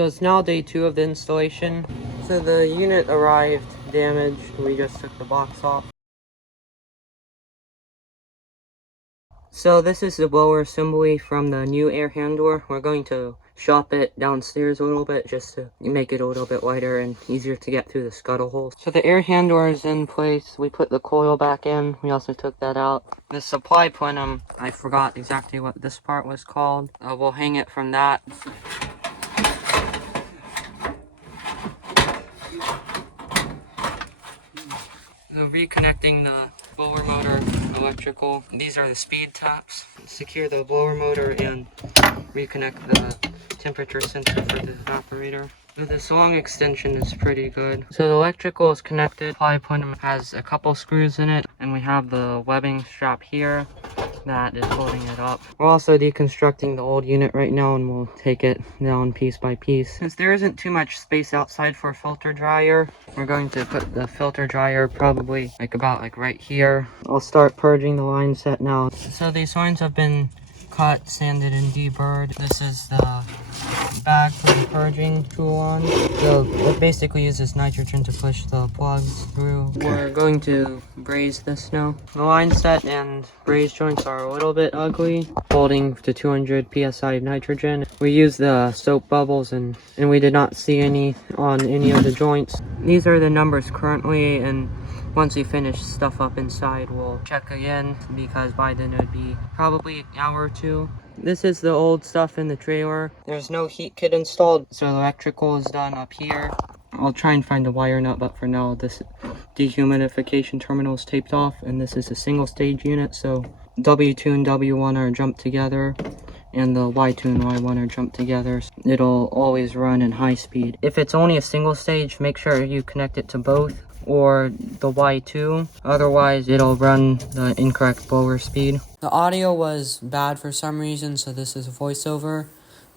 So it's now day 2 of the installation. So the unit arrived damaged. We just took the box off. So this is the blower assembly from the new air handler. We're going to shop it downstairs a little bit just to make it a little bit lighter and easier to get through the scuttle holes. So the air handler is in place. We put the coil back in. We also took that out. The supply plenum, I forgot exactly what this part was called. We'll hang it from that. So reconnecting the blower motor electrical. These are the speed taps. Secure the blower motor and reconnect the temperature sensor for the evaporator. So this long extension is pretty good. So the electrical is connected. Supply plenum has a couple screws in it, and we have the webbing strap here that is holding it up. We're also deconstructing the old unit right now, and we'll take it down piece by piece. Since there isn't too much space outside for a filter dryer, we're going to put the filter dryer probably about right here. I'll start purging the line set now. So these lines have been cut, sanded, and deburred. This is the bag for the purging tool on. So it basically uses nitrogen to push the plugs through. We're going to braze this now. The line set and braze joints are a little bit ugly, holding to 200 psi of nitrogen. We used the soap bubbles and we did not see any on any of the joints. These are the numbers currently, and once we finish stuff up inside, we'll check again, because by then it would be probably an hour or two. This is the old stuff in the trailer. There's no heat kit installed, so the electrical is done up here. I'll try and find the wire nut, but for now, this dehumidification terminal is taped off, and this is a single stage unit, so W2 and W1 are jumped together, and the Y2 and Y1 are jumped together. It'll always run in high speed. If it's only a single stage, make sure you connect it to both or the Y2, otherwise it'll run the incorrect blower speed. The audio was bad for some reason, so this is a voiceover,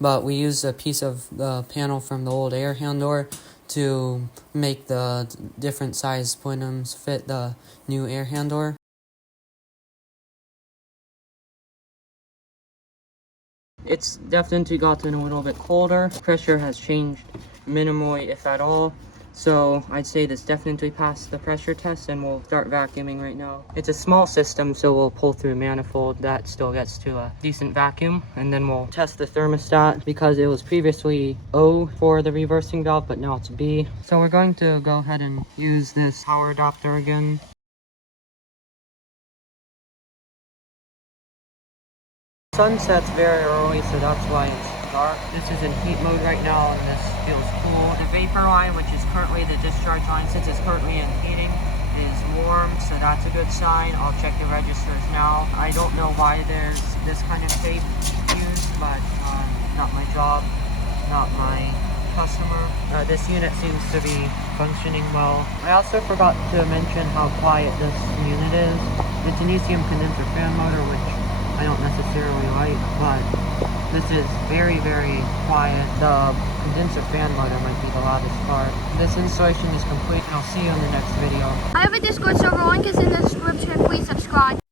but we used a piece of the panel from the old air handler to make the different size plenums fit the new air handler. It's definitely gotten a little bit colder. Pressure has changed minimally, if at all. So I'd say this definitely passed the pressure test, and we'll start vacuuming right now. It's a small system, so we'll pull through a manifold that still gets to a decent vacuum, and then we'll test the thermostat because it was previously O for the reversing valve, but now it's B. So we're going to go ahead and use this power adapter again. Sunset's very early, so that's why it's dark. This is in heat mode right now, and this feels cool. The vapor line, which is currently the discharge line, since it's currently in heating, is warm, so that's a good sign. I'll check the registers now. I don't know why there's this kind of tape used, but not my job, not my customer. This unit seems to be functioning well. I also forgot to mention how quiet this unit is. It's an ECM condenser fan motor, which I don't necessarily like, but this is very, very quiet. The condenser fan motor might be the loudest part. This installation is complete, and I'll see you in the next video. I have a Discord server, link is in the description. Please subscribe.